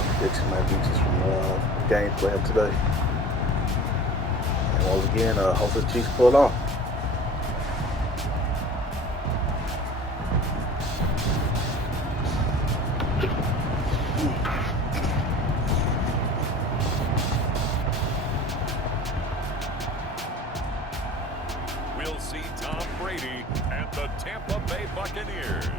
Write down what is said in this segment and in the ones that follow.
my prediction might be just from gameplay of today. And once again, hopefully the Chiefs pull it off. We'll see Tom Brady and the Tampa Bay Buccaneers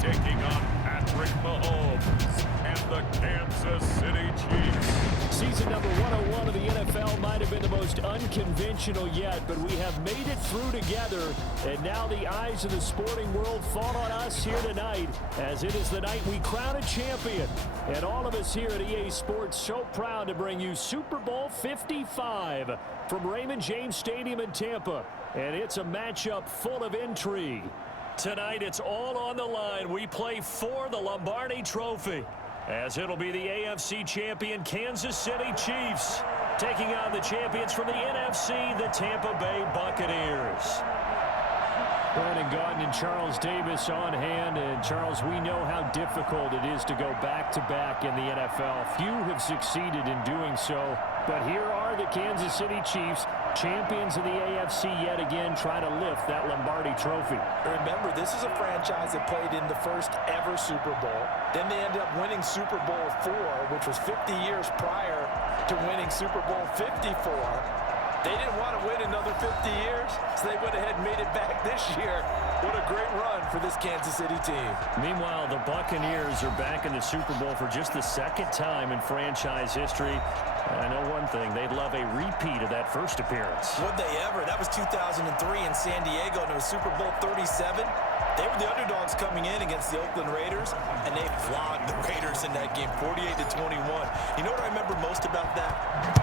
taking on Patrick Mahomes and the Kansas City Chiefs. Season number 101 of the NFL might have been the most unconventional yet, but we have made it through together, and now the eyes of the sporting world fall on us here tonight, as it is the night we crown a champion. And all of us here at EA Sports so proud to bring you Super Bowl 55 from Raymond James Stadium in Tampa. And it's a matchup full of intrigue. Tonight, it's all on the line. We play for the Lombardi Trophy, as it'll be the AFC champion Kansas City Chiefs taking on the champions from the NFC, the Tampa Bay Buccaneers. Brandon Gaudin and Charles Davis on hand. And Charles, we know how difficult it is to go back-to-back in the NFL. Few have succeeded in doing so. But here are the Kansas City Chiefs, champions of the AFC yet again, try to lift that Lombardi Trophy. Remember, this is a franchise that played in the first ever Super Bowl. Then they ended up winning Super Bowl IV, which was 50 years prior to winning Super Bowl 54. They didn't want to wait another 50 years, so they went ahead and made it back this year. What a great run for this Kansas City team. Meanwhile, the Buccaneers are back in the Super Bowl for just the second time in franchise history. And I know one thing, they'd love a repeat of that first appearance. Would they ever? That was 2003 in San Diego, and it was Super Bowl 37. They were the underdogs coming in against the Oakland Raiders, and they flogged the Raiders in that game, 48-21. You know what I remember most about that?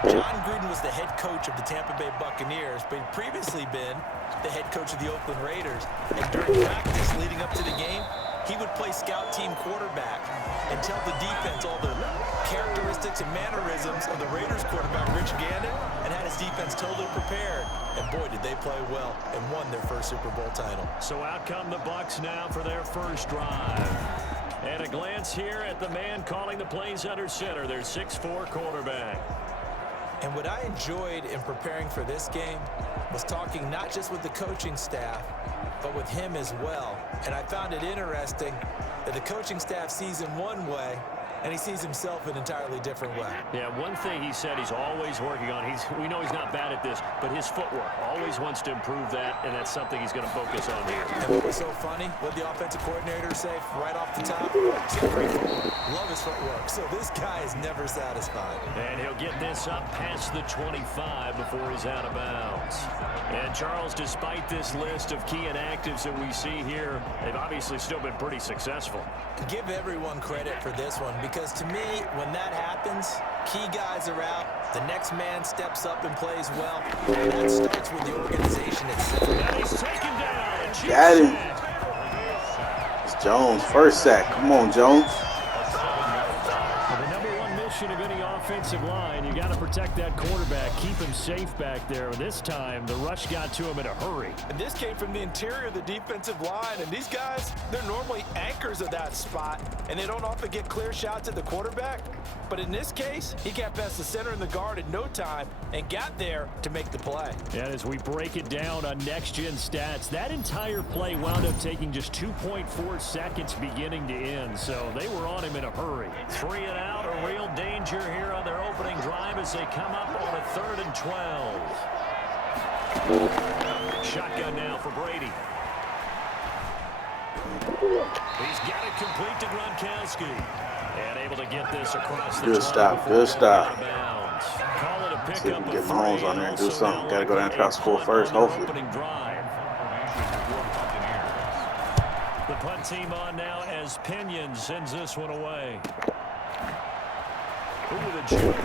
John Gruden was the head coach of the Tampa Bay Buccaneers, but he'd previously been the head coach of the Oakland Raiders. And during practice leading up to the game, he would play scout team quarterback and tell the defense all the characteristics and mannerisms of the Raiders quarterback, Rich Gannon, and had his defense totally prepared. And boy, did they play well and won their first Super Bowl title. So out come the Bucs now for their first drive. And a glance here at the man calling the plays under center, their 6'4" quarterback. And what I enjoyed in preparing for this game was talking not just with the coaching staff, but with him as well. And I found it interesting that the coaching staff sees him one way, and he sees himself an entirely different way. Yeah, one thing he said he's always working on, we know he's not bad at this, but his footwork, always wants to improve that, and that's something he's going to focus on here. And what was so funny, what the offensive coordinator say right off the top? He's got great footwork. Love his footwork. So this guy is never satisfied. And he'll get this up past the 25 before he's out of bounds. And Charles, despite this list of key inactives that we see here, they've obviously still been pretty successful. Give everyone credit for this one, because to me, when that happens, key guys are out, the next man steps up and plays well. That starts with the organization itself. And he's taken down. Got him. It's Jones, first sack. Come on, Jones. The number one mission of any offensive line, you got to protect that quarterback, keep him safe back there. This time, the rush got to him in a hurry. And this came from the interior of the defensive line, and these guys, they're normally anchors of that spot, and they don't often get clear shots at the quarterback. But in this case, he got past the center and the guard in no time and got there to make the play. And as we break it down on next-gen stats, that entire play wound up taking just 2.4 seconds beginning to end, so they were on him in a hurry. 3 and out, a real danger here on their opening drive as they come up on a 3rd and 12. Shotgun now for Brady. He's got it complete to Gronkowski. And able to get this across the Good stop, good stop. Call it a pickup. See if we can get Mahomes on there and do something. Got to go down and try to score first, hopefully. The punt team on now as Pinion sends this one away. Over the juke.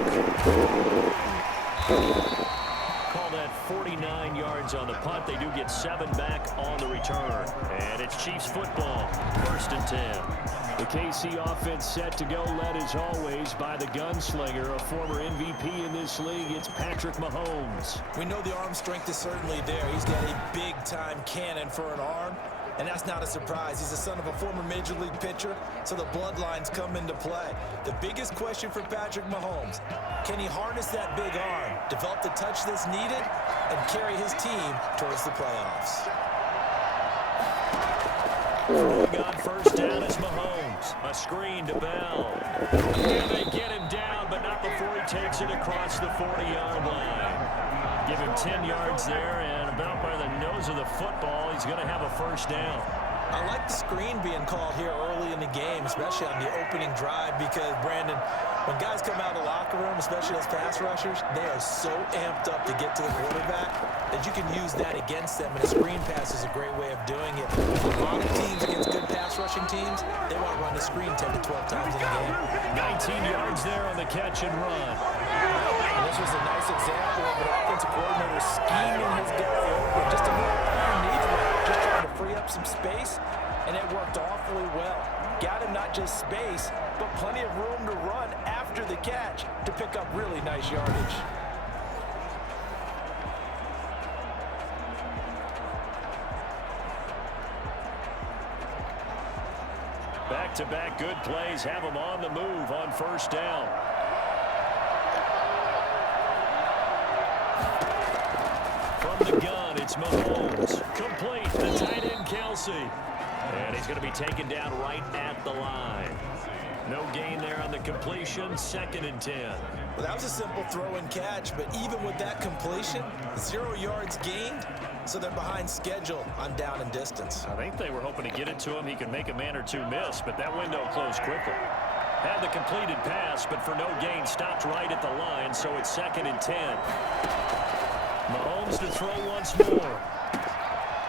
Call that 49 yards on the punt. They do get 7 back on the return. And it's Chiefs football, 1st and 10. The KC offense set to go, led as always by the gunslinger, a former MVP in this league. It's Patrick Mahomes. We know the arm strength is certainly there. He's got a big-time cannon for an arm. And that's not a surprise. He's the son of a former Major League pitcher, so the bloodlines come into play. The biggest question for Patrick Mahomes, can he harness that big arm, develop the touch that's needed, and carry his team towards the playoffs? Throwing on first down is Mahomes. A screen to Bell. And they get him down, but not before he takes it across the 40-yard line. Give him 10 yards there, and about by the nose of the football, he's going to have a first down. I like the screen being called here early in the game, especially on the opening drive, because, Brandon, when guys come out of the locker room, especially as pass rushers, they are so amped up to get to the quarterback that you can use that against them, and a screen pass is a great way of doing it. A lot of teams against good pass rushing teams, they want to run the screen 10 to 12 times in a game. 19 yards there on the catch and run. And this was a nice example of an offensive coordinator scheming his guy over just a little underneath him, just trying to free up some space, and it worked awfully well. Got him not just space, but plenty of room to run after the catch to pick up really nice yardage. Back-to-back good plays have him on the move on first down. From the gun, it's Mahomes. Complete, the tight end Kelsey. And he's going to be taken down right at the line. No gain there on the completion, 2nd and 10. Well, that was a simple throw and catch, but even with that completion, 0 yards gained, so they're behind schedule on down and distance. I think they were hoping to get it to him. He could make a man or two miss, but that window closed quickly. Had the completed pass, but for no gain, stopped right at the line, so it's 2nd and 10. Mahomes to throw once more.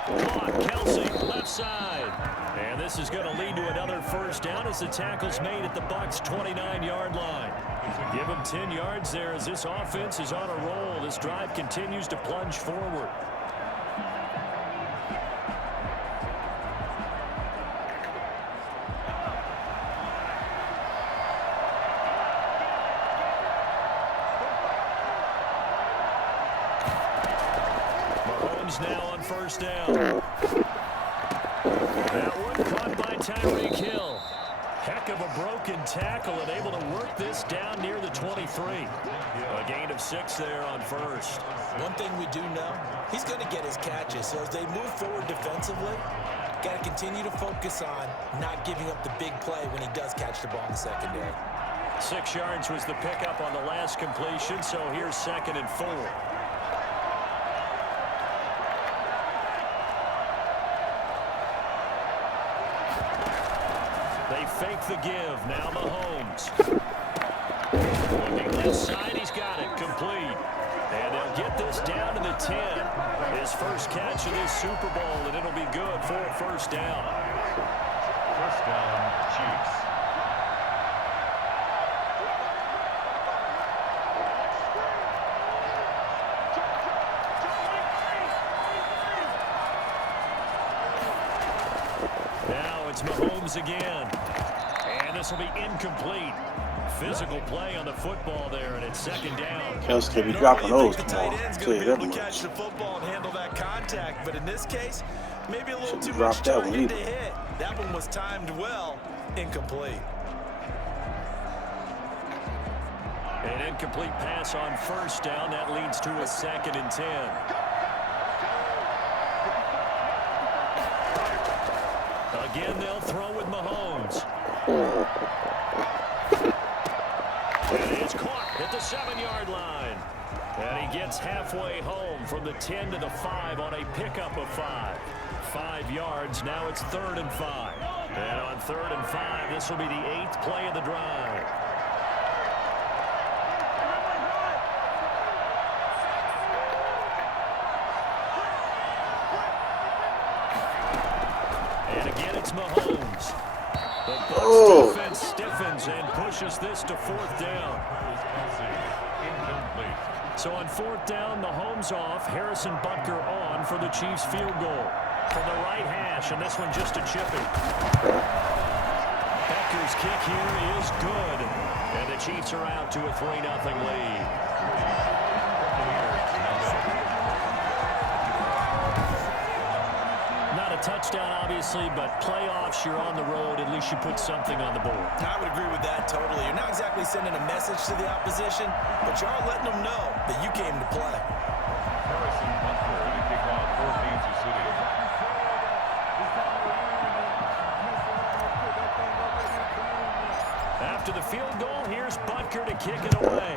Caught, Kelsey, left side. And this is going to lead to another first down as the tackle's made at the Bucs' 29-yard line. Give him 10 yards there as this offense is on a roll. This drive continues to plunge forward. Now on first down. That one caught by Tyreek Hill. Heck of a broken tackle and able to work this down near the 23. A gain of 6 there on first. One thing we do know, he's going to get his catches. So as they move forward defensively, got to continue to focus on not giving up the big play when he does catch the ball in the secondary. 6 yards was the pickup on the last completion, so here's 2nd and 4. They fake the give. Now Mahomes. Looking left side. He's got it. Complete. And they'll get this down to the 10. His first catch of this Super Bowl, and it'll be good for a first down. First down, Chiefs. Now it's Mahomes again. And this will be incomplete. Physical play on the football there, and it's 2nd down. Kelsey could be dropping those The tomorrow. tight end's I'll going tell to you be able that to catch much. the football and handle that contact, but in this case, maybe a little Shouldn't too drop much that one target to either. hit. That one was timed well, incomplete. An incomplete pass on first down. That leads to a 2nd and 10. Again, they'll throw with Mahomes. And it's caught at the 7-yard line. And he gets halfway home from the 10 to the 5 on a pickup of 5. 5 yards. Now it's 3rd and 5. And on 3rd and 5, this will be the 8th play of the drive. And again, it's Mahomes. The Bucs defense stiffens and pushes this to 4th down. So on 4th down, Mahomes off, Harrison Butker on for the Chiefs field goal. From the right hash, and this one just a chipping. Butker's kick here is good. And the Chiefs are out to a 3-0 lead. Not a touchdown, obviously, but playoffs, you're on the road. At least you put something on the board. I would agree with that totally. You're not exactly sending a message to the opposition, but you are letting them know that you came to play. Harrison Butler to kick off for Kansas City. After the field goal, here's Butker to kick it away.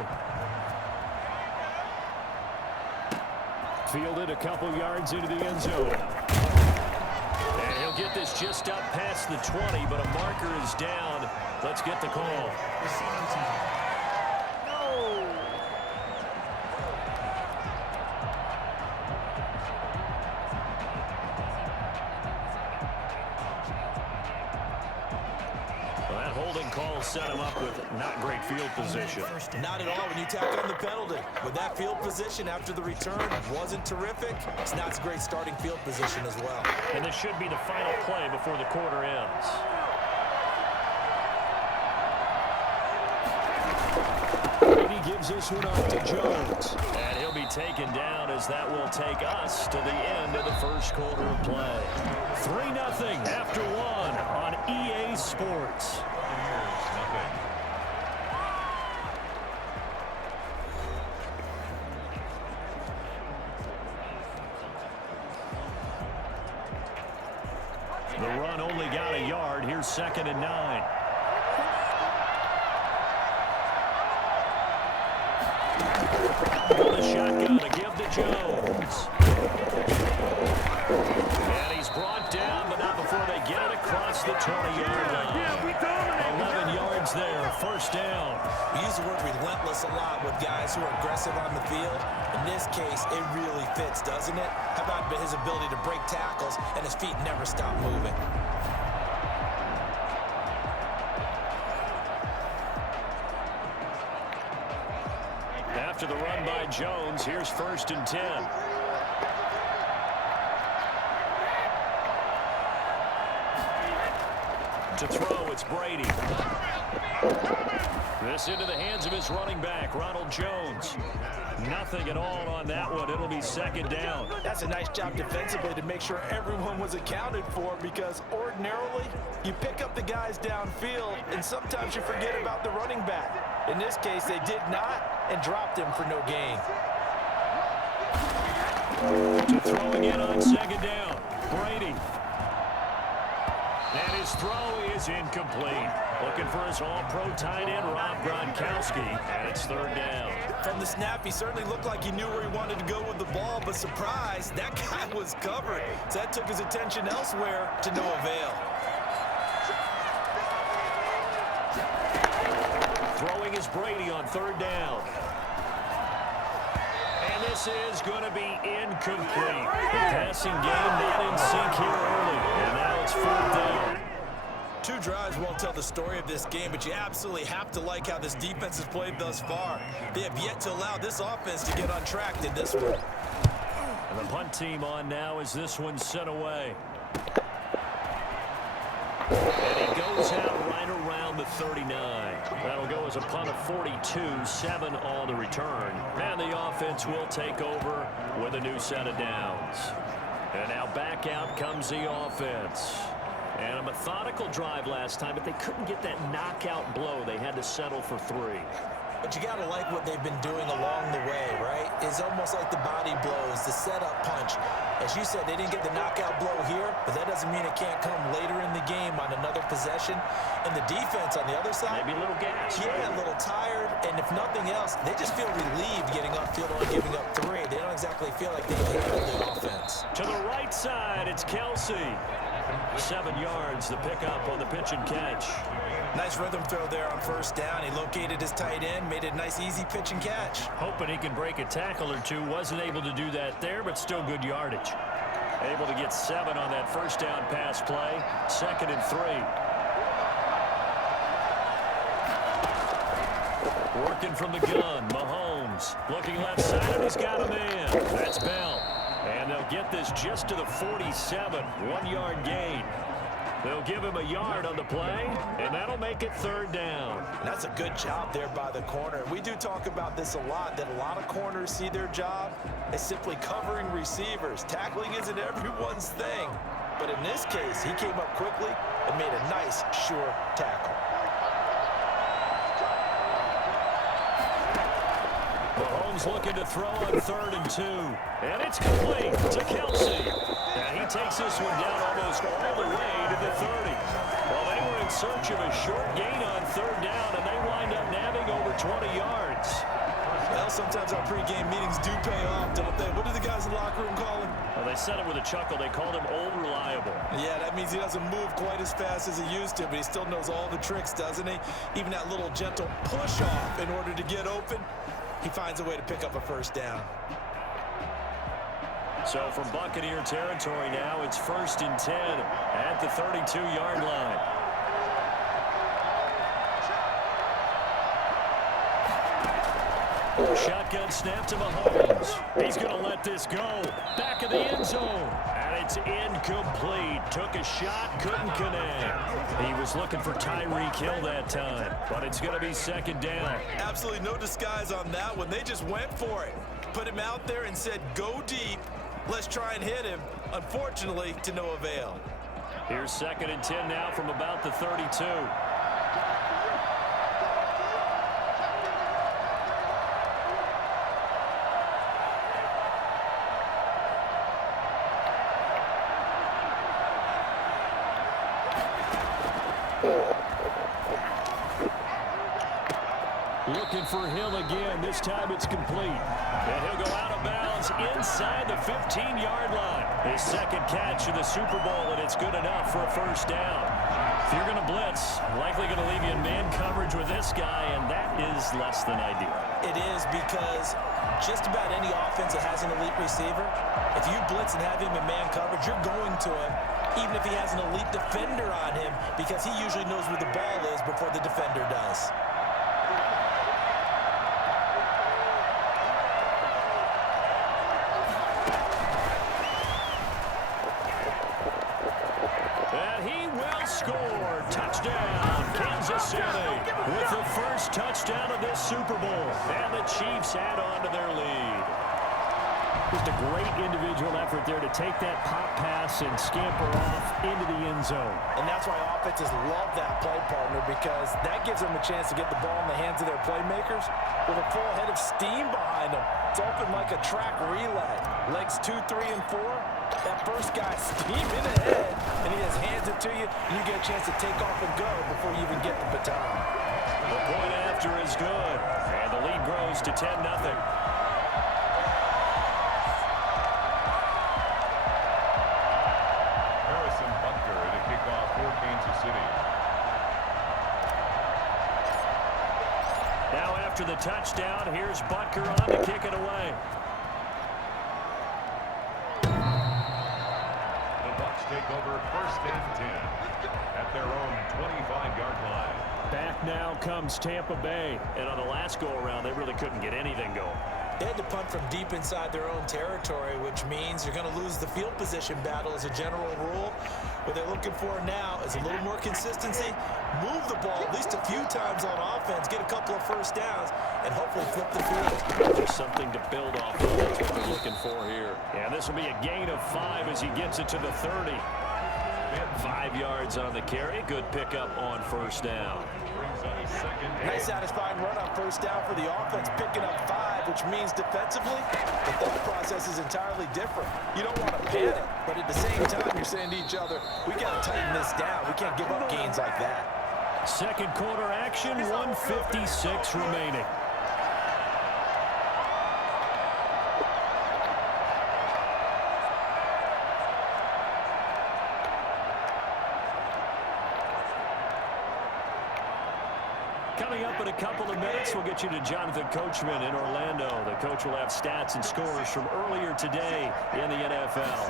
Fielded a couple yards into the end zone. And he'll get this just up past the 20, but a marker is down. Let's get the call. Call set him up with not great field position. Not at all when you tack on the penalty. With that field position after the return wasn't terrific, it's not a great starting field position as well. And this should be the final play before the quarter ends. Brady gives this one off to Jones. And he'll be taken down as that will take us to the end of the first quarter of play. 3-0 after one on EA Sports. The run only got a yard. Here's 2nd and 9. The shotgun to give to Jones. And he's brought down, but not before they get it across the 20-yard line. 11 yards there, first down. We use the word relentless a lot with guys who are aggressive on the field. In this case, it really fits, doesn't it? How about his ability to break tackles and his feet never stop moving? After the run by Jones, here's 1st and 10. To throw, it's Brady. This into the hands of his running back, Ronald Jones. Nothing at all on that one. It'll be 2nd down. That's a nice job defensively to make sure everyone was accounted for, because ordinarily you pick up the guys downfield and sometimes you forget about the running back. In this case, they did not and dropped him for no gain. To throwing in on 2nd down, Brady. And his throw is incomplete. Looking for his all-pro tight end, Rob Gronkowski, and it's 3rd down. From the snap, he certainly looked like he knew where he wanted to go with the ball, but surprise, that guy was covered. So that took his attention elsewhere to no avail. Throwing is Brady on 3rd down. And this is going to be incomplete. The passing game not in sync here early, and now it's 4th down. 2 drives won't tell the story of this game, but you absolutely have to like how this defense has played thus far. They have yet to allow this offense to get on track in this one. And the punt team on now as this one's sent away. And he goes out right around the 39. That'll go as a punt of 42, 7 on the return. And the offense will take over with a new set of downs. And now back out comes the offense. And a methodical drive last time, but they couldn't get that knockout blow. They had to settle for 3. But you got to like what they've been doing along the way, right? It's almost like the body blows, the setup punch. As you said, they didn't get the knockout blow here, but that doesn't mean it can't come later in the game on another possession. And the defense on the other side, maybe a little gas. Yeah, a little tired. And if nothing else, they just feel relieved getting upfield on giving up 3. They don't exactly feel like they handled the offense. To the right side, it's Kelsey. 7 yards, the pickup on the pitch and catch. Nice rhythm throw there on 1st down. He located his tight end, made it a nice, easy pitch and catch. Hoping he can break a tackle or 2. Wasn't able to do that there, but still good yardage. Able to get 7 on that 1st down pass play. 2nd and 3. Working from the gun, Mahomes. Looking left side, and he's got a man. That's Bell. And they'll get this just to the 47. 1-yard gain. They'll give him a yard on the play, and that'll make it 3rd down. And that's a good job there by the corner. We do talk about this a lot, that a lot of corners see their job as simply covering receivers. Tackling isn't everyone's thing. but in this case, he came up quickly and made a nice, sure tackle. Mahomes looking to throw on 3rd and 2. And it's complete to Kelsey. And he takes this one down almost all the way to the 30. Well, they were in search of a short gain on 3rd down, and they wind up nabbing over 20 yards. Well, sometimes our pregame meetings do pay off, don't they? What do the guys in the locker room call him? Well, they said it with a chuckle. They called him Old Reliable. Yeah, that means he doesn't move quite as fast as he used to, but he still knows all the tricks, doesn't he? Even that little gentle push-off in order to get open. He finds a way to pick up a 1st down. So from Buccaneer territory now, it's 1st and 10 at the 32-yard line. Shotgun snap to Mahomes. He's going to let this go. Back of the end zone. And it's incomplete. Took a shot, couldn't connect. He was looking for Tyreek Hill that time. But it's going to be 2nd down. Absolutely no disguise on that one. They just went for it. Put him out there and said, go deep. Let's try and hit him. Unfortunately, to no avail. Here's 2nd and 10 now from about the 32. Looking for Hill again. This time it's complete. And he'll go out of bounds inside the 15-yard line. His 2nd catch of the Super Bowl, and it's good enough for a 1st down. If you're going to blitz, likely going to leave you in man coverage with this guy, and that is less than ideal. It is, because just about any offense that has an elite receiver, if you blitz and have him in man coverage, you're going to him, even if he has an elite defender on him, because he usually knows where the ball is before the defender does. Score, touchdown, Kansas City, with the first touchdown of this Super Bowl, and the Chiefs add on to their lead. Just a great individual effort there to take that pop pass and scamper off into the end zone. And that's why offenses love that play, partner, because that gives them a chance to get the ball in the hands of their playmakers with a full head of steam behind them. It's open like a track relay. Legs 2, 3, and 4. That first guy steaming ahead, and he just hands it to you, and you get a chance to take off and go before you even get the baton. The point after is good, and the lead grows to 10-0. Now after the touchdown, here's Butker on to kick it away. The Bucs take over 1st and 10 at their own 25-yard line. Back now comes Tampa Bay. And on the last go-around, they really couldn't get anything going. They had to punt from deep inside their own territory, which means you're going to lose the field position battle as a general rule. What they're looking for now is a little more consistency, move the ball at least a few times on offense, get a couple of 1st downs, and hopefully flip the field. Just something to build off of. That's what they're looking for here. Yeah, this will be a gain of 5 as he gets it to the 30. 5 yards on the carry. Good pickup on 1st down. Nice satisfying run on 1st down for the offense, picking up 5, which means defensively, the thought process is entirely different. You don't want to panic, but at the same time, you're saying to each other, we got to tighten this down. We can't give up gains like that. 2nd quarter action, 1:56 remaining. Coming up in a couple of minutes, we'll get you to Jonathan Coachman in Orlando. The coach will have stats and scores from earlier today in the NFL.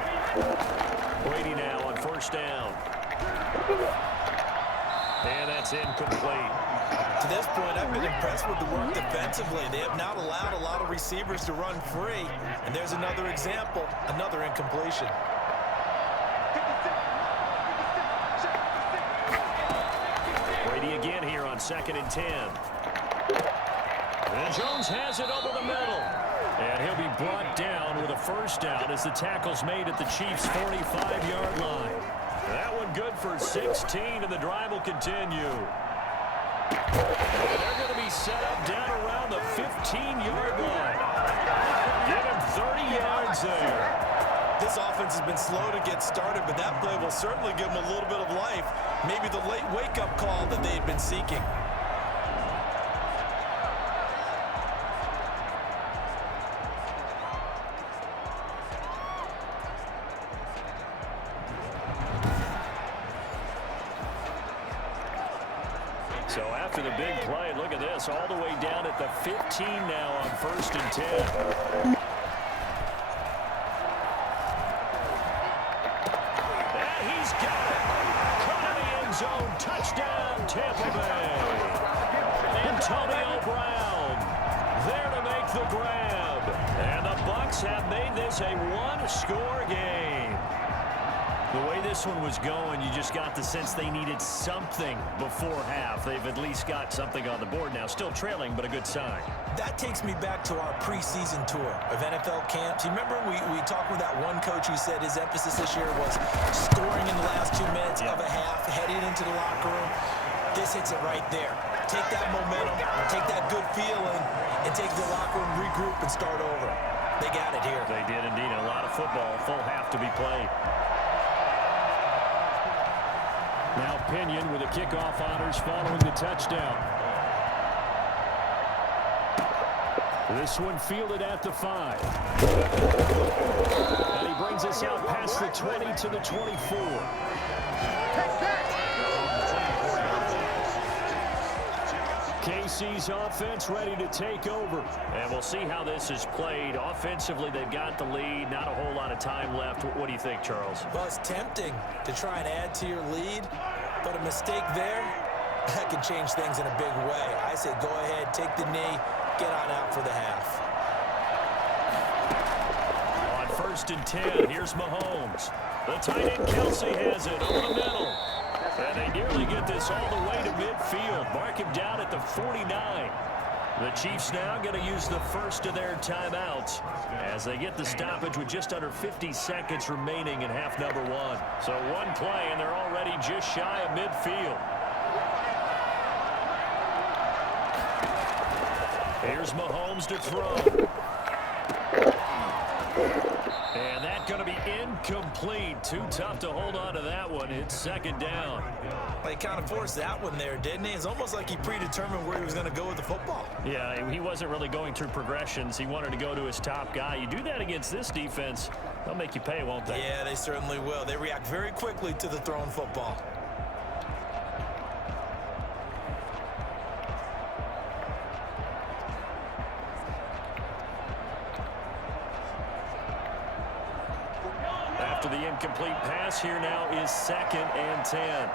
Brady now on 1st down. And that's incomplete. To this point, I've been impressed with the work defensively. They have not allowed a lot of receivers to run free. And there's another example, another incompletion. Brady again here on 2nd and 10. And Jones has it over the middle. And he'll be brought down with a first down as the tackle's made at the Chiefs' 45-yard line. That one good for 16, and the drive will continue. And they're going to be set up down around the 15-yard line. Give him 30 yards there. This offense has been slow to get started, but that play will certainly give them a little bit of life. Maybe the late wake-up call that they've been seeking. So after the big play, look at this, all the way down at the 15 now on 1st and 10. And he's got it. Caught in the end zone. Touchdown, Tampa Bay. Antonio Brown there to make the grab. And the Bucs have made this a one-score game. The way this one was going, you just got the sense they needed something before half. They've at least got something on the board now. Still trailing, but a good sign. That takes me back to our preseason tour of NFL camps. You remember we talked with that one coach who said his emphasis this year was scoring in the last 2 minutes of a half, heading into the locker room. This hits it right there. Take that momentum, take that good feeling, and take the locker room, regroup, and start over. They got it here. They did indeed. A lot of football, full half to be played. Now Pinion with the kickoff honors following the touchdown. This one fielded at the 5. And he brings us out past the 20 to the 24. KC's offense ready to take over. And we'll see how this is played. Offensively, they've got the lead. Not a whole lot of time left. What do you think, Charles? Well, it's tempting to try and add to your lead, but a mistake there, that can change things in a big way. I say go ahead, take the knee, get on out for the half. On 1st and 10, here's Mahomes. The tight end Kelsey has it over the middle. And they nearly get this all the way to midfield. Mark him down at the 49. The Chiefs now going to use the first of their timeouts as they get the stoppage with just under 50 seconds remaining in half number 1. So one play, and they're already just shy of midfield. Here's Mahomes to throw. And that's going to be incomplete. Too tough to hold on to that one. It's 2nd down. They kind of forced that one there, didn't he? It's almost like he predetermined where he was going to go with the football. Yeah, he wasn't really going through progressions. He wanted to go to his top guy. You do that against this defense, they'll make you pay, won't they? Yeah, they certainly will. They react very quickly to the thrown football. After the incomplete pass, here now is 2nd and 10.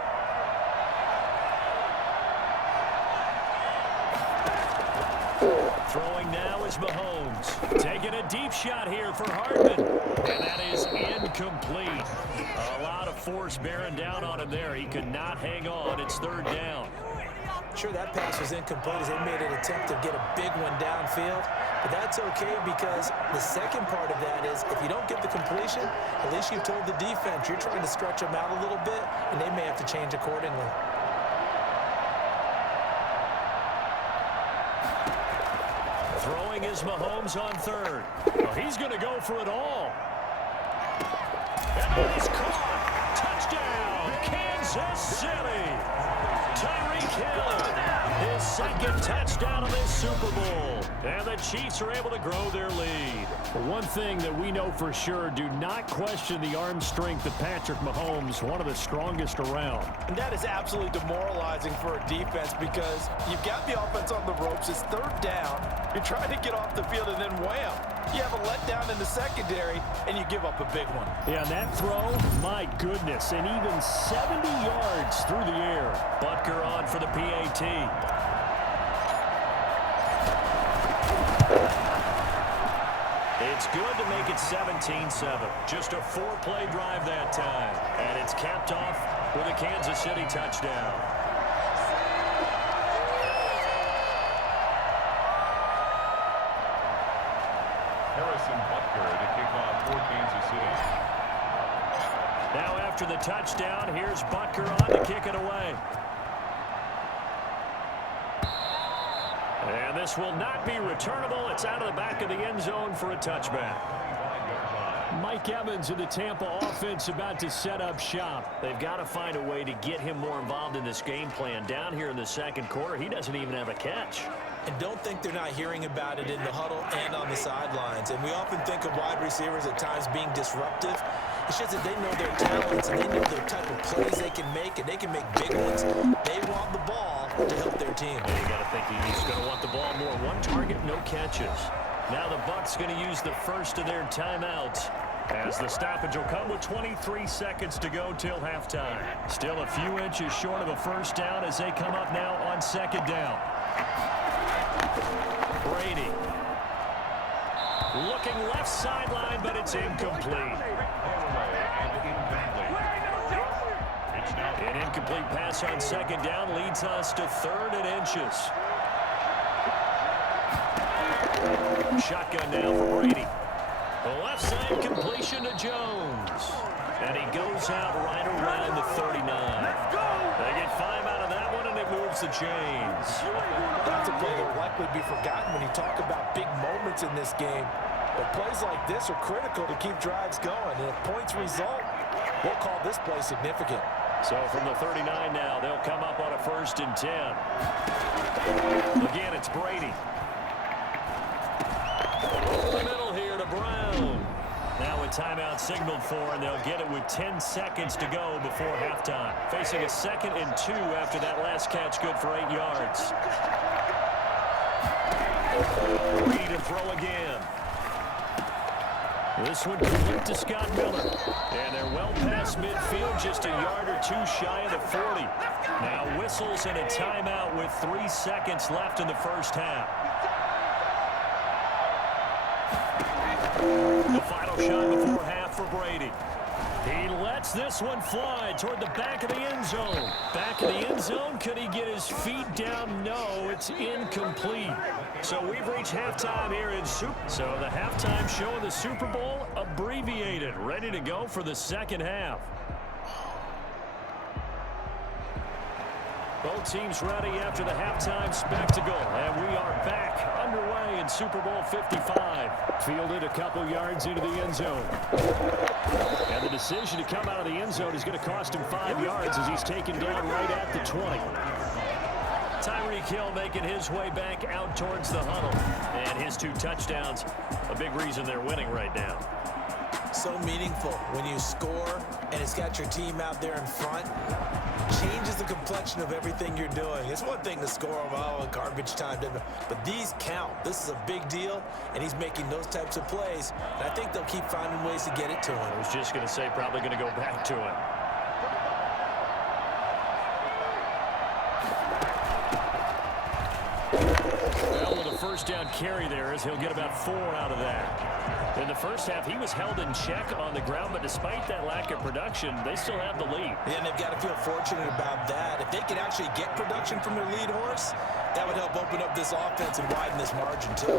Throwing now is Mahomes. Taking a deep shot here for Hardman. And that is incomplete. A lot of force bearing down on him there. He could not hang on. It's 3rd down. Sure, that pass was incomplete as they made an attempt to get a big one downfield. But that's okay because the second part of that is if you don't get the completion, at least you've told the defense you're trying to stretch them out a little bit, and they may have to change accordingly. Throwing is Mahomes on 3rd. Well, he's going to go for it all. And that is caught. Touchdown, Kansas City. Tyreek Hill, his 2nd touchdown of this Super Bowl. And the Chiefs are able to grow their lead. One thing that we know for sure, do not question the arm strength of Patrick Mahomes, one of the strongest around. And that is absolutely demoralizing for a defense because you've got the offense on the ropes. It's 3rd down. You're trying to get off the field, and then wham, you have a letdown in the secondary, and you give up a big one. Yeah, and that throw, my goodness, and even 70 yards through the air. Butker on for the PAT. It's good to make it 17-7. Just a 4-play drive that time. And it's capped off with a Kansas City touchdown. Butker to kick off for Kansas City. Now after the touchdown, here's Butker on to kick it away. And this will not be returnable. It's out of the back of the end zone for a touchback. Mike Evans of the Tampa offense about to set up shop. They've got to find a way to get him more involved in this game plan. Down here in the second quarter, he doesn't even have a catch. And don't think they're not hearing about it in the huddle and on the sidelines. And we often think of wide receivers at times being disruptive. It's just that they know their talents and they know the type of plays they can make, and they can make big ones. They want the ball to help their team. And you got to think he's going to want the ball more. One target, no catches. Now the Bucs going to use the first of their timeouts, as the stoppage will come with 23 seconds to go till halftime. Still a few inches short of a first down as they come up now on second down. Brady looking left sideline, but it's incomplete. An incomplete pass on second down leads us to 3rd and inches. Shotgun now for Brady. The left side completion to Jones. And he goes out right around the 39. They get 5 out of that one, and it moves the chains. That's a play that will likely be forgotten when you talk about big moments in this game. But plays like this are critical to keep drives going. And if points result, we'll call this play significant. So from the 39 now, they'll come up on a 1st and 10. Again, it's Brady. The middle here to Brown. Now a timeout signaled for, and they'll get it with 10 seconds to go before halftime. Facing a 2nd and 2 after that last catch, good for 8 yards. Brady to throw again. This one complete to Scott Miller. And they're well past midfield, just a yard or 2 shy of the 40. Now whistles and a timeout with 3 seconds left in the first half. The final shot before half for Brady. He lets this one fly toward the back of the end zone. Back of the end zone. Could he get his feet down? No, it's incomplete. So we've reached halftime here in So the halftime show of the Super Bowl abbreviated. Ready to go for the second half. Both teams ready after the halftime spectacle. And we are back underway in Super Bowl 55. Fielded a couple yards into the end zone. And the decision to come out of the end zone is going to cost him 5 yards as he's taken down right at the 20. Tyreek Hill making his way back out towards the huddle. And his 2 touchdowns, a big reason they're winning right now. So meaningful when you score and it's got your team out there in front. Changes the complexion of everything you're doing. It's one thing to score them, garbage time, but these count. This is a big deal, and he's making those types of plays. And I think they'll keep finding ways to get it to him. I was just going to say probably going to go back to him. Well, with a first down carry there, as he'll get about 4 out of that. In the first half, he was held in check on the ground, but despite that lack of production, they still have the lead. And they've got to feel fortunate about that. If they could actually get production from their lead horse, that would help open up this offense and widen this margin, too.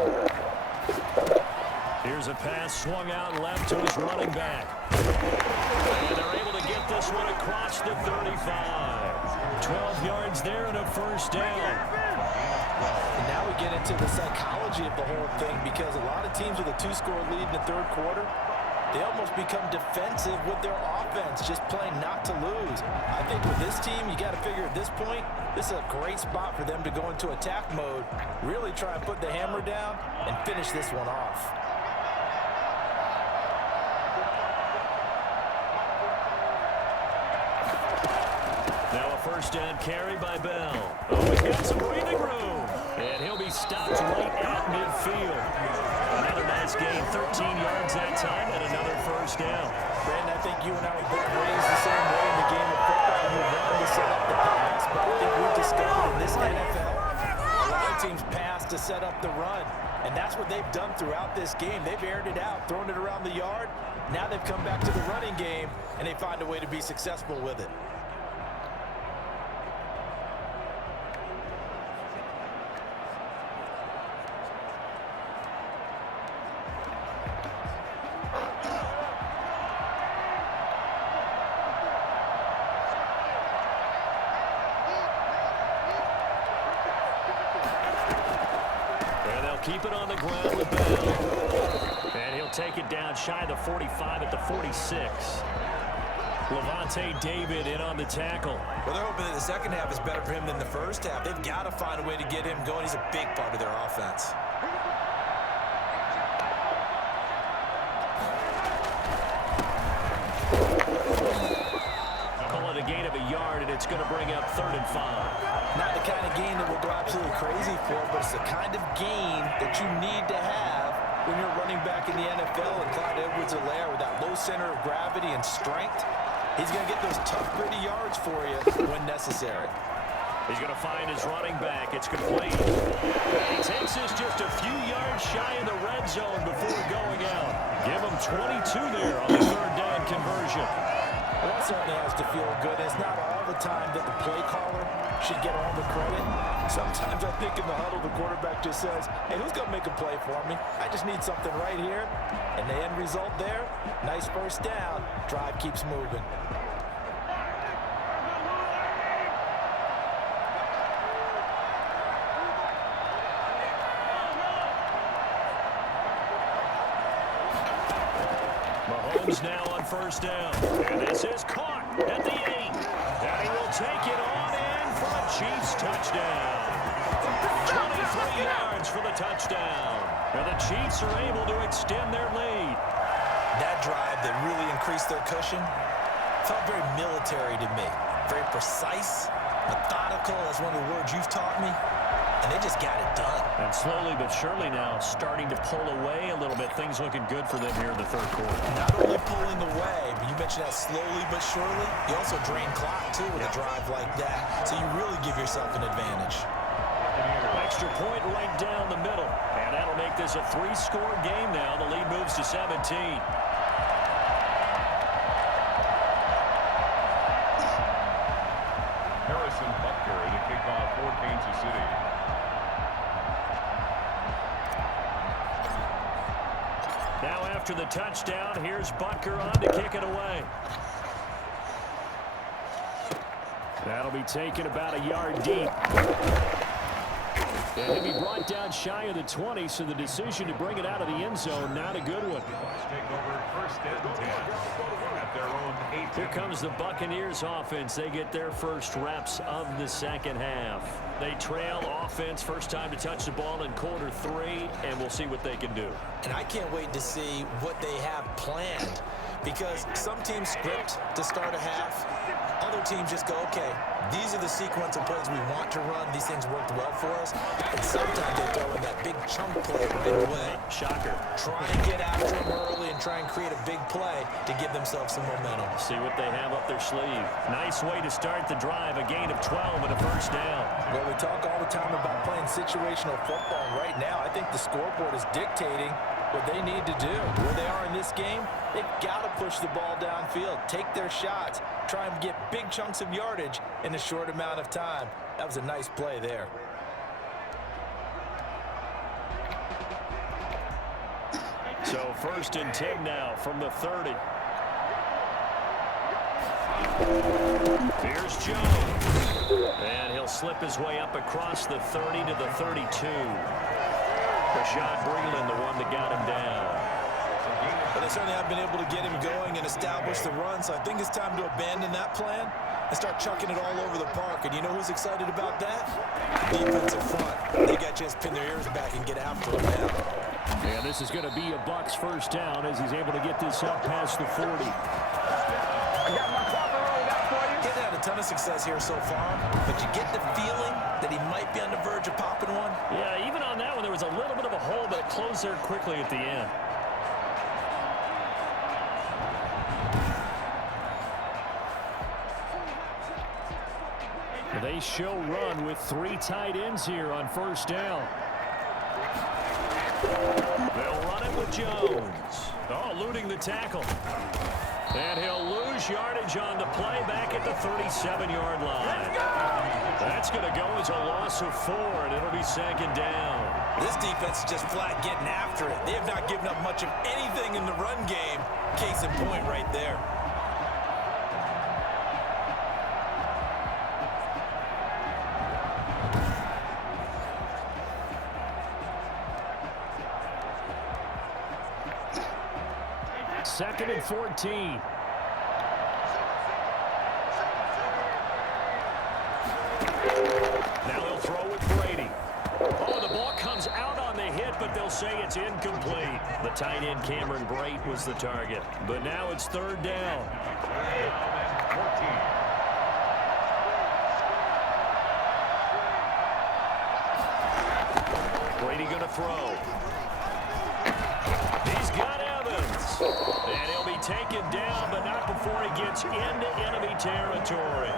Here's a pass swung out left to his running back. And they're able to get this one across the 35. 12 yards there and a first down. And now we get into the psychology of the whole thing, because a lot of teams with a 2-score lead in the third quarter, they almost become defensive with their offense, just playing not to lose. I think with this team, you got to figure at this point, this is a great spot for them to go into attack mode, really try and put the hammer down and finish this one off. Now a first down carry by Bell. Oh, he's got some breathing room. And he'll be stopped right at midfield. Another nice gain, 13 yards that time, and another first down. Brandon, I think you and I were both raised the same way in the game of football. You run to set up the pass, but I think we've discovered in this NFL, a lot of teams pass to set up the run. And that's what they've done throughout this game. They've aired it out, thrown it around the yard. Now they've come back to the running game, and they find a way to be successful with it. And they'll keep it on the ground with Bell. And he'll take it down shy of the 45 at the 46. Levante David in on the tackle. Well, they're hoping that the second half is better for him than the first half. They've got to find a way to get him going. He's a big part of their offense. Call it a gain of a yard, and it's going to bring up 3rd and 5. Not the kind of game that we'll go absolutely crazy for, but it's the kind of game that you need to have when you're running back in the NFL. And Clyde Edwards-Helaire with that low center of gravity and strength, he's going to get those tough, gritty yards for you when necessary. He's going to find his running back. It's complete. He takes us just a few yards shy of the red zone before going out. Give him 22 there on the 3rd down conversion. Well, that certainly has to feel good. It's not all the time that the play caller should get all the credit. Sometimes I think in the huddle, the quarterback just says, hey, who's going to make a play for me? I just need something right here. And the end result there, nice first down. Drive keeps moving. Mahomes now on 1st down. And this is caught at the 8. And he will take it on in for a Chiefs touchdown. 23 yards for the touchdown. And the Chiefs are able to extend their lead. That drive that really increased their cushion felt very military to me. Very precise, methodical. That's one of the words you've taught me. And they just got it done. And slowly but surely now starting to pull away a little bit. Things looking good for them here in the 3rd quarter. Not only pulling away, but you mentioned that slowly but surely. You also drain clock, too, with a drive like that. So you really give yourself an advantage. Extra point right down the middle. And that'll make this a 3-score game now. The lead moves to 17. Harrison Butker in the kickoff for Kansas City. Now after the touchdown, here's Butker on to kick it away. That'll be taken about a yard deep. And he'll be brought down shy of the 20, so the decision to bring it out of the end zone, not a good one. Take over 1st and 10 at their own 8. Here comes the Buccaneers offense. They get their first reps of the second half. They trail offense, first time to touch the ball in quarter 3, and we'll see what they can do. And I can't wait to see what they have planned, because some teams script to start a half. Other teams just go, okay, these are the sequence of plays we want to run. These things worked well for us. And sometimes they throw in that big chunk play right away. Shocker. Try and get after them early and try and create a big play to give themselves some momentum. See what they have up their sleeve. Nice way to start the drive. A gain of 12 and a 1st down. Well, we talk all the time about playing situational football. And right now, I think the scoreboard is dictating what they need to do. Where they are in this game, they've got to push the ball downfield, take their shots, try and get big chunks of yardage in a short amount of time. That was a nice play there. So 1st and 10 now from the 30. Here's Jones. And he'll slip his way up across the 30 to the 32. Rashad Breeland, the one that got him down. But they certainly have been able to get him going and establish the run, so I think it's time to abandon that plan and start chucking it all over the park. And you know who's excited about that? Defensive front. They got to just pin their ears back and get after him now. And this is going to be a Bucs 1st down as he's able to get this up past the 40. I got my cover rolled out for you. He's had a ton of success here so far, but you get the feeling that he might be on the verge of popping one. Yeah, even on that one, there was a little bit of a hole, but it closed there quickly at the end. They show run with 3 tight ends here on 1st down. They'll run it with Jones. Oh, eluding the tackle. And he'll lose yardage on the play back at the 37-yard line. That's going to go as a loss of 4, and it'll be 2nd down. This defense is just flat getting after it. They have not given up much of anything in the run game. Case in point right there. 2nd and 14. Now he'll throw with Brady. Oh, the ball comes out on the hit, but they'll say it's incomplete. The tight end Cameron Brate was the target. But now it's 3rd down. Brady going to throw. He's got Evans. And he'll be taken down, but not before he gets into enemy territory.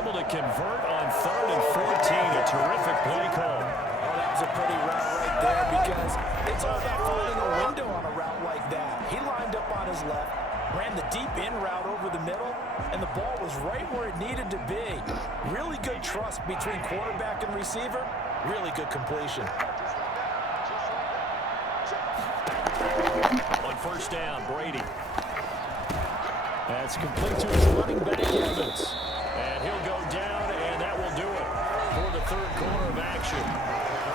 Able to convert on 3rd and 14. A terrific play call. Oh, that was a pretty route right there because it's all about finding a window on a route like that. He lined up on his left, ran the deep in route over the middle, and the ball was right where it needed to be. Really good trust between quarterback and receiver. Really good completion. On 1st down, Brady. That's complete to his running back, Evans. And he'll go down, and that will do it for the 3rd quarter of action.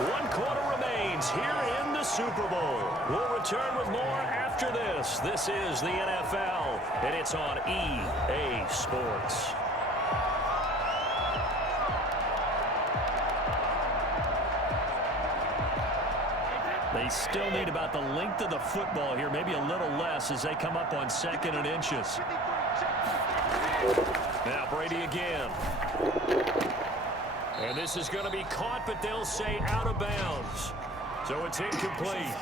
1 quarter remains here in the Super Bowl. We'll return with more after this. This is the NFL, and it's on EA Sports. They still need about the length of the football here, maybe a little less as they come up on 2nd and inches. Now Brady again. And this is going to be caught, but they'll say out of bounds. So it's incomplete.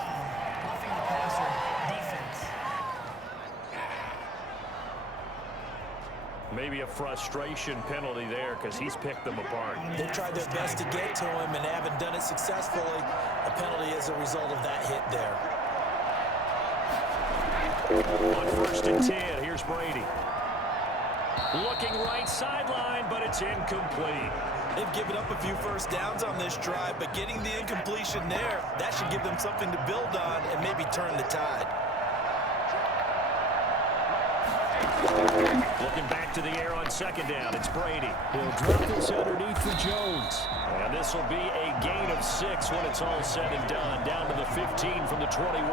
Maybe a frustration penalty there because he's picked them apart. They tried their best to get to him and haven't done it successfully. A penalty as a result of that hit there. On 1st and 10, here's Brady. Looking right sideline, but it's incomplete. They've given up a few first downs on this drive, but getting the incompletion there, that should give them something to build on and maybe turn the tide. Looking back to the air on 2nd down, it's Brady. He'll drop this underneath for Jones. And this will be a gain of 6 when it's all said and done. Down to the 15 from the 21.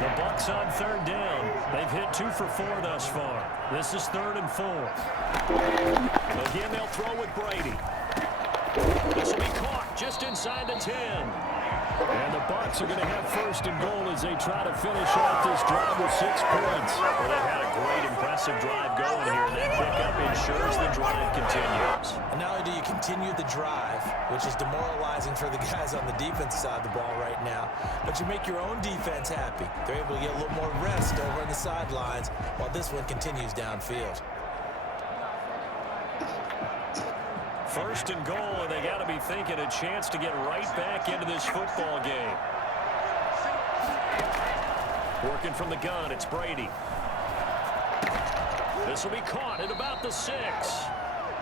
The Bucs on 3rd down. They've hit 2 for 4 thus far. This is 3rd and 4. Again, they'll throw with Brady. This will be caught just inside the 10. And the Bucs are going to have 1st and goal as they try to finish off this drive with 6 points. Well, they've had a great, impressive drive going here, and that pickup ensures the drive continues. And not only do you continue the drive, which is demoralizing for the guys on the defense side of the ball right now, but you make your own defense happy. They're able to get a little more rest over on the sidelines while this one continues downfield. 1st and goal, and they got to be thinking a chance to get right back into this football game. Working from the gun, it's Brady. This will be caught at about the 6.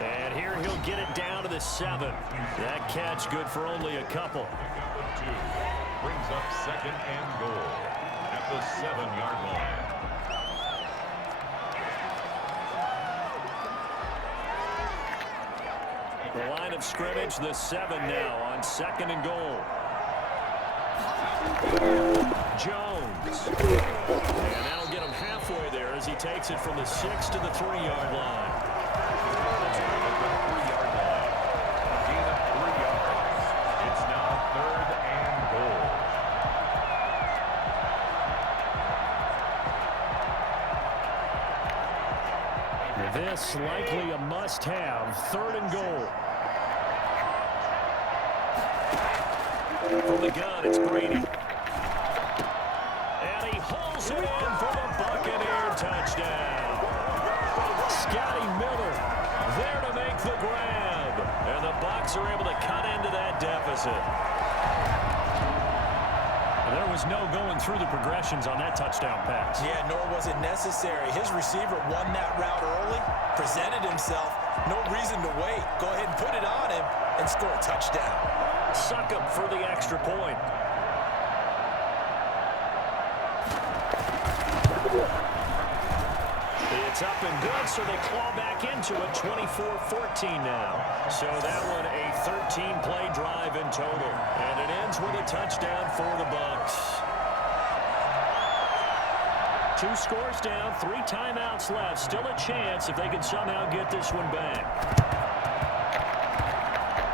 And here he'll get it down to the 7. That catch good for only a couple. Brings up 2nd and goal at the 7-yard line. The line of scrimmage, the 7 now on 2nd and goal. Jones. And that'll get him halfway there as he takes it from the 6 to the 3-yard line. Gain of 3 yards. It's now 3rd and goal. This likely a must-have. 3rd and goal. From the gun, it's Brady. And he holds it in for the Buccaneer touchdown. Scotty Miller there to make the grab. And the Bucs are able to cut into that deficit. There was no going through the progressions on that touchdown pass. Yeah, nor was it necessary. His receiver won that route early, presented himself. No reason to wait. Go ahead and put it on him and score a touchdown. Suck up for the extra point. It's up and good, so they claw back into it, 24-14 now. So that one a 13-play drive in total. And it ends with a touchdown for the Bucs. 2 scores down, 3 timeouts left. Still a chance if they can somehow get this one back.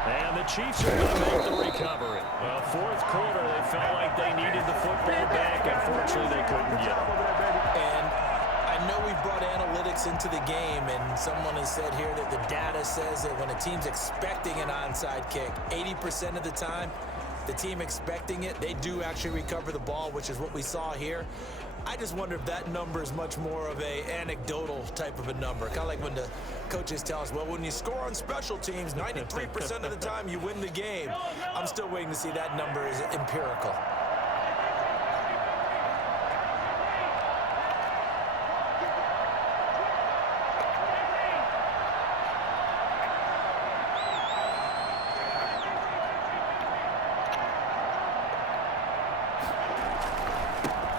And the Chiefs are going to make the recovery. Well, 4th quarter, they felt like they needed the football back. Unfortunately, they couldn't get it. And I know we've brought analytics into the game, and someone has said here that the data says that when a team's expecting an onside kick, 80% of the time, the team expecting it, they do actually recover the ball, which is what we saw here. I just wonder if that number is much more of a anecdotal type of a number. Kind of like when the coaches tell us, well, when you score on special teams, 93% of the time you win the game. I'm still waiting to see that number is empirical.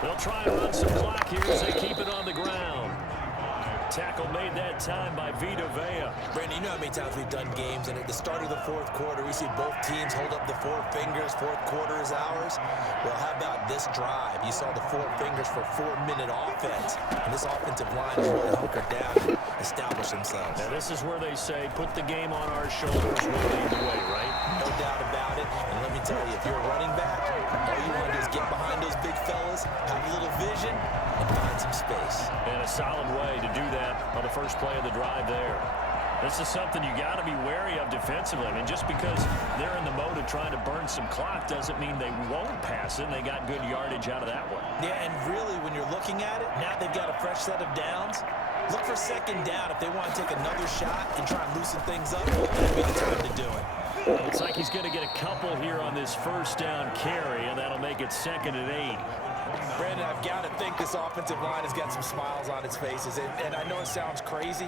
They'll try and run some clock here as they keep it on the ground. Tackle made that time by Vita Vea. Brandon, you know how many times we've done games, and at the start of the 4th quarter, we see both teams hold up the 4 fingers, 4th quarter is ours. Well, how about this drive? You saw the 4 fingers for 4-minute offense, and this offensive line is really hunkered down and establish themselves. Now, this is where they say, put the game on our shoulders, we'll lead the way, right? No doubt about it, and let me tell you, if you're a running back, all you want to do is get behind those big fellas, have a little vision, and find some space. And a solid way to do that on the first play of the drive there. This is something you got to be wary of defensively. I mean, just because they're in the mode of trying to burn some clock doesn't mean they won't pass it. They got good yardage out of that one. Yeah, and really, when you're looking at it, now they've got a fresh set of downs. Look for 2nd down if they want to take another shot and try and loosen things up. That'll be the time to do it. Looks like he's going to get a couple here on this 1st down carry, and that'll make it 2nd and 8. Brandon, I've got to think this offensive line has got some smiles on its faces. And I know it sounds crazy,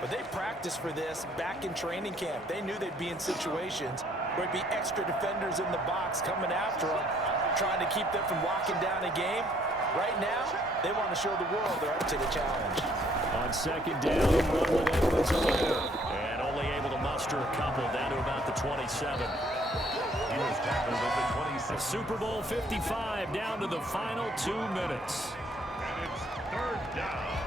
but they practiced for this back in training camp. They knew they'd be in situations where it'd be extra defenders in the box coming after them, trying to keep them from locking down a game. Right now, they want to show the world they're up to the challenge. On 2nd down, run with Edwards and only able to muster a couple down to about the 27. He was tackled at the 26. Super Bowl 55 down to the final 2 minutes. And it's 3rd down.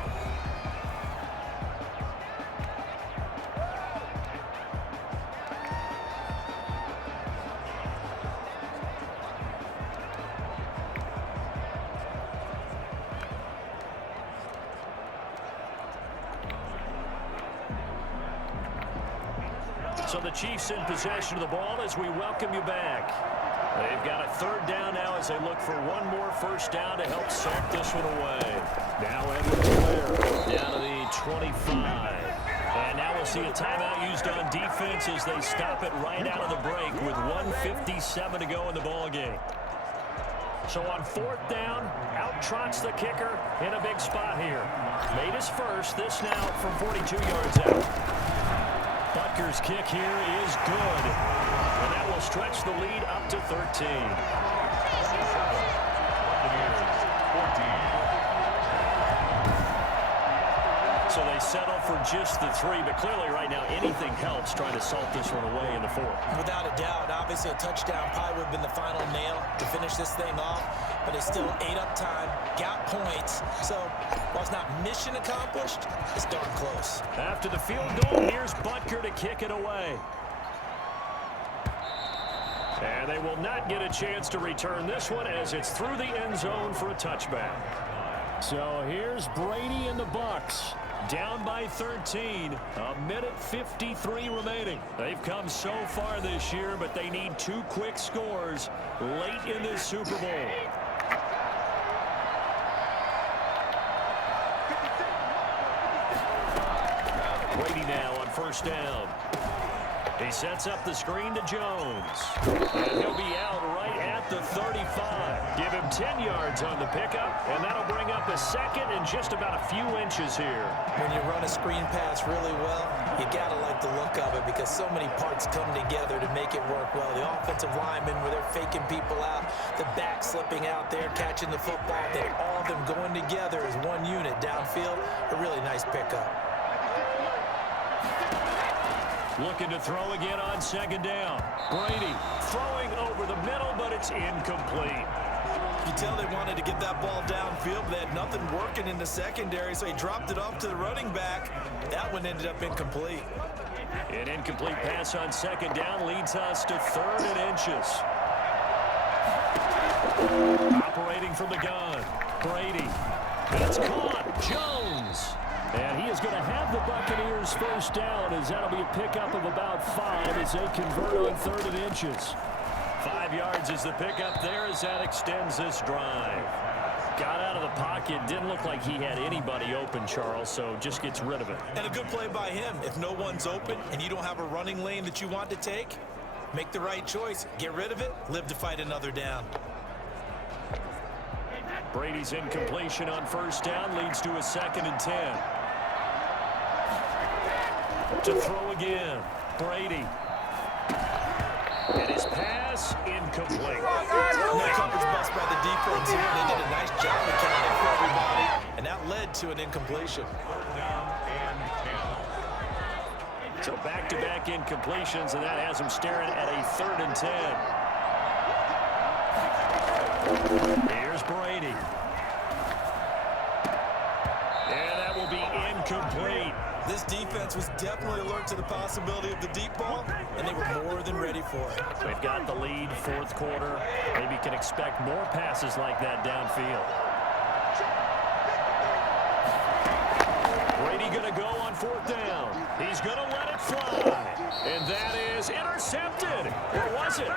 So the Chiefs in possession of the ball as we welcome you back. They've got a 3rd down now as they look for one more 1st down to help soak this one away. Now Edwards down to the 25. And now we'll see a timeout used on defense as they stop it right out of the break with 1:57 to go in the ball game. So on 4th down, out trots the kicker in a big spot here. Made his first, this now from 42 yards out. Butker's kick here is good, and that will stretch the lead up to 13. So they settle for just the 3, but clearly right now anything helps trying to salt this one away in the 4th. Without a doubt, obviously a touchdown probably would have been the final nail to finish this thing off, but it's still 8 up time, got points, so while it's not mission accomplished, it's darn close. After the field goal, here's Butker to kick it away. And they will not get a chance to return this one as it's through the end zone for a touchback. So here's Brady and the Bucs. Down by 13, 1:53 remaining. They've come so far this year, but they need 2 quick scores late in this Super Bowl. Brady now on 1st down. He sets up the screen to Jones. And he'll be out right at the 35. Give him 10 yards on the pickup, and that'll bring up a 2nd and just about a few inches here. When you run a screen pass really well, you got to like the look of it because so many parts come together to make it work well. The offensive linemen, where they're faking people out, the back slipping out there, catching the football, then all of them going together as one unit downfield. A really nice pickup. Looking to throw again on 2nd down. Brady throwing over the middle, but it's incomplete. You could tell they wanted to get that ball downfield, but they had nothing working in the secondary, so he dropped it off to the running back. That one ended up incomplete. An incomplete pass on second down leads us to 3rd and inches. Operating from the gun, Brady. It's caught, Jones. And he is going to have the Buccaneers first down, as that'll be a pickup of about 5 as they convert on 3rd and inches. 5 yards is the pickup there as that extends this drive. Got out of the pocket, didn't look like he had anybody open, Charles, so just gets rid of it. And a good play by him. If no one's open and you don't have a running lane that you want to take, make the right choice. Get rid of it, live to fight another down. Brady's incompletion on first down leads to a 2nd and 10. To throw again, Brady. And his pass incomplete. No coverage bust by the defense here. They did a nice job accounting for everybody, and that led to an incompletion. So back-to-back incompletions, and that has him staring at a 3rd and 10. Here's Brady. And that will be incomplete. This defense was definitely alert to the possibility of the deep ball, and they were more than ready for it. They've got the lead, 4th quarter. Maybe can expect more passes like that downfield. Brady going to go on 4th down. He's going to let it fly. And that is intercepted. Or was it?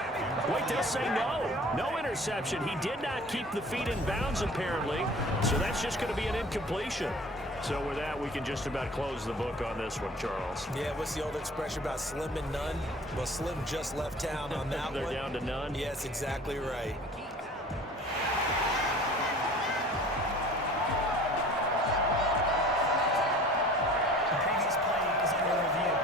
Wait, they'll say no. No interception. He did not keep the feet in bounds, apparently. So that's just going to be an incompletion. So with that, we can just about close the book on this one, Charles. Yeah, what's the old expression about slim and none? Well, Slim just left town on that They're one. down to none? Yes, exactly right. The previous play is under review.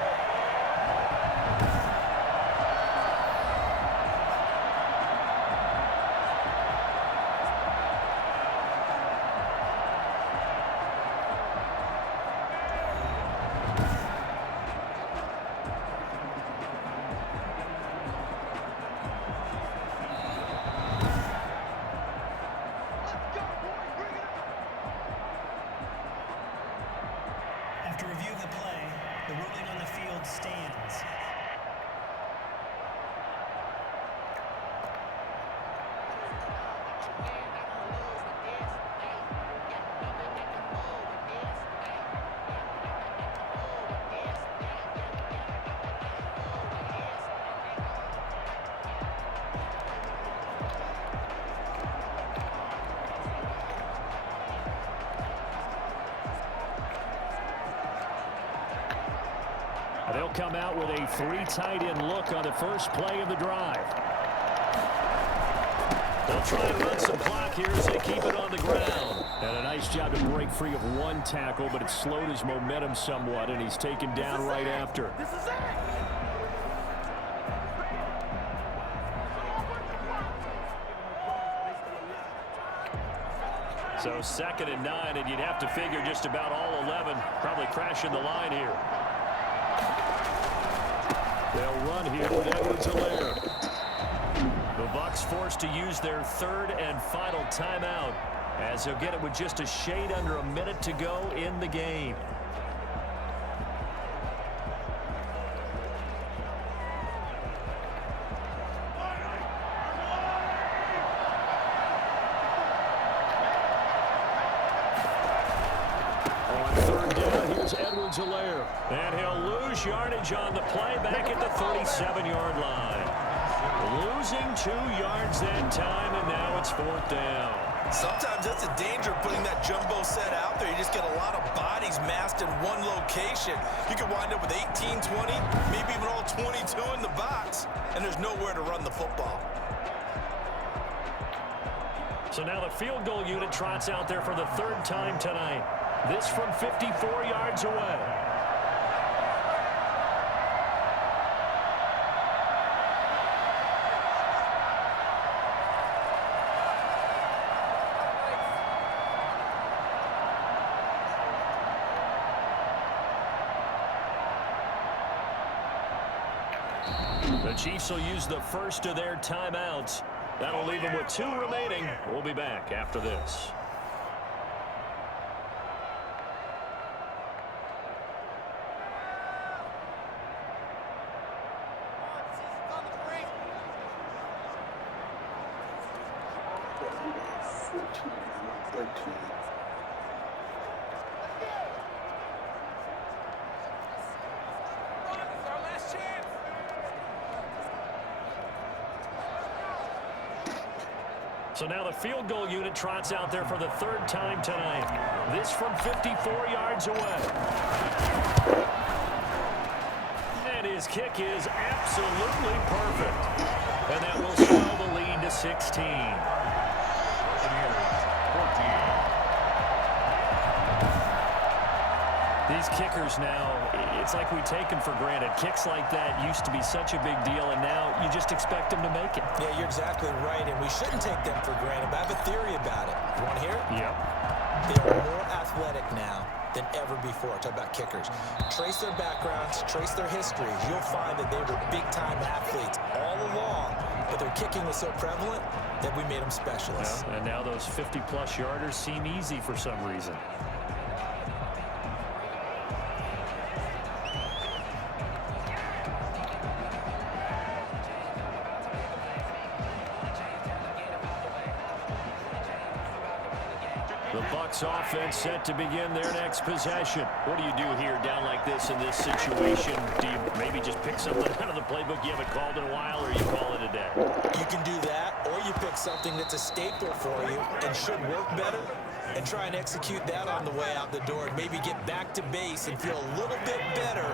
After review of the play, the ruling on the field stands. They'll come out with a 3 tight end look on the first play of the drive. They'll try and run some clock here as they keep it on the ground. And a nice job to break free of 1 tackle, but it slowed his momentum somewhat, and he's taken down right after. So 2nd and 9, and you'd have to figure just about all 11 probably crashing the line here. They'll run here with Edwards-Helaire. The Bucs forced to use their 3rd and final timeout, as they'll get it with just a shade under a minute to go in the game. On 3rd down, here's Edwards-Helaire. And he'll lose yardage on the play back at the 37-yard line. Losing 2 yards that time, and now it's 4th down. Sometimes that's the danger of putting that jumbo set out there. You just get a lot of bodies massed in one location. You could wind up with 18, 20, maybe even all 22 in the box, and there's nowhere to run the football. So now the field goal unit trots out there for the 3rd time tonight. This from 54 yards away. The Chiefs will use the first of their timeouts That'll leave him with 2 remaining. We'll be back after this. So now the field goal unit trots out there for the 3rd time tonight. This from 54 yards away. And his kick is absolutely perfect. And that will swell the lead to 16. These kickers now, it's like we take them for granted. Kicks like that used to be such a big deal, and now you just expect them to make it. Yeah, you're exactly right, and we shouldn't take them for granted, but I have a theory about it. You want to hear it? Yep. They are more athletic now than ever before. Talk about kickers. Trace their backgrounds, trace their histories. You'll find that they were big-time athletes all along, but their kicking was so prevalent that we made them specialists. Yeah, and now those 50-plus yarders seem easy for some reason. The Bucs offense set to begin their next possession. What do you do here down like this in this situation? Do you maybe just pick something out of the playbook you haven't called in a while, or you call it a day? You can do that, or you pick something that's a staple for you and should work better and try and execute that on the way out the door and maybe get back to base and feel a little bit better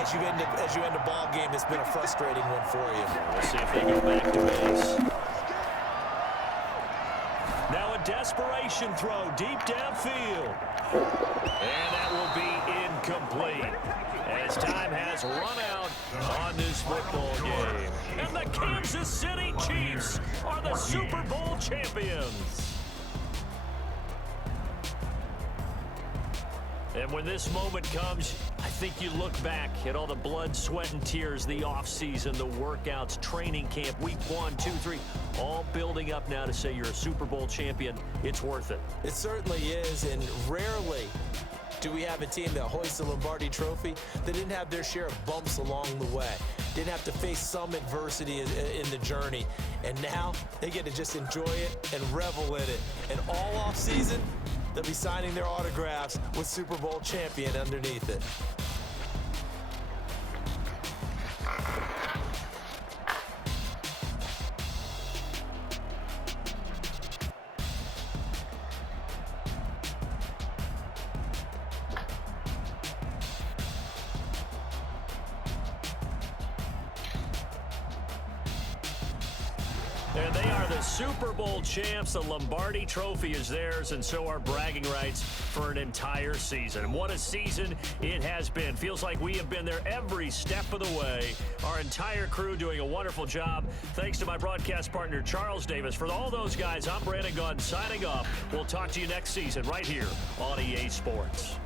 as you end a ball game that's been a frustrating one for you. We'll see if they go back to base. Now a desperation throw deep downfield. And that will be incomplete as time has run out on this football game. And the Kansas City Chiefs are the Super Bowl champions. And when this moment comes, I think you look back at all the blood, sweat, and tears, the offseason, the workouts, training camp, week 1, 2, 3, all building up now to say you're a Super Bowl champion. It's worth it. It certainly is, and rarely do we have a team that hoists the Lombardi Trophy that didn't have their share of bumps along the way, didn't have to face some adversity in the journey, and now they get to just enjoy it and revel in it. And all offseason, they'll be signing their autographs with Super Bowl champion underneath it. And they are the Super Bowl champs. The Lombardi Trophy is theirs, and so are bragging rights for an entire season. And what a season it has been. Feels like we have been there every step of the way. Our entire crew doing a wonderful job. Thanks to my broadcast partner, Charles Davis. For all those guys, I'm Brandon Gunn signing off. We'll talk to you next season right here on EA Sports.